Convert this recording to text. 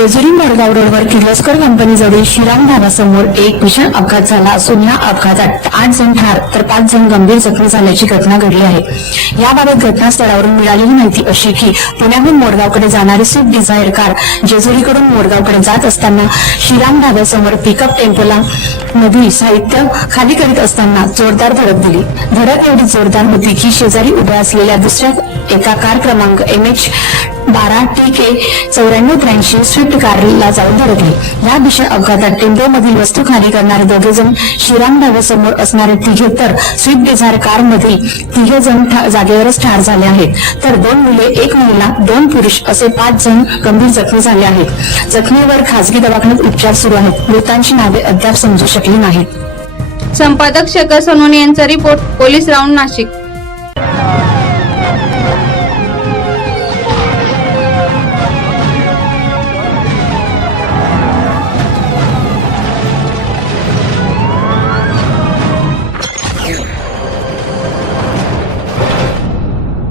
जेजुरी मोरगाव रोडवर किर्लोस्कर कंपनीजवळील श्रीराम धाबासमोर एक भीषण अपघात झाला असून या अपघातात आठ जण ठार तर पाच जण गंभीर जखमी झाल्याची घटना घडली आहे. याबाबत घटनास्थळावरून मिळालेली माहिती अशी की पुण्याहून मोरगावकडे जाणारी स्विफ्ट डिझायर कार जेजुरीकडून मोरगावकडे जात असताना श्रीराम धाब्यासमोर पिकअप टेम्पोला मधील साहित्य खाली करीत असताना जोरदार धडक दिली. धडक एवढी जोरदार होती की शेजारी उभ्या असलेल्या दुसऱ्या एका कार क्रमांक एम एच बारा टी के चौऱ्याण्णव त्र्याऐंशी स्विफ्ट कारला जाऊन धडकली. या भीषण अपघातात टेम्पो मधील वस्तू खाली करणारे दोघे जण श्रीराम ढाब्यासमोर असणारे तिघे तर स्विफ्ट डिझायर कार मधील तिघे जण जागेवरच ठार झाले आहेत. तर दोन मुले एक महिला दोन पुरुष असे पाच जण गंभीर जखमी झाले आहेत. जखमीवर खासगी दवाखान्यात उपचार सुरू आहेत. मृतांची नावे अद्याप समजू शकली नाहीत. संपादक शेखर सोनवणे यांचा रिपोर्ट पोलीस राऊंड नाशिक.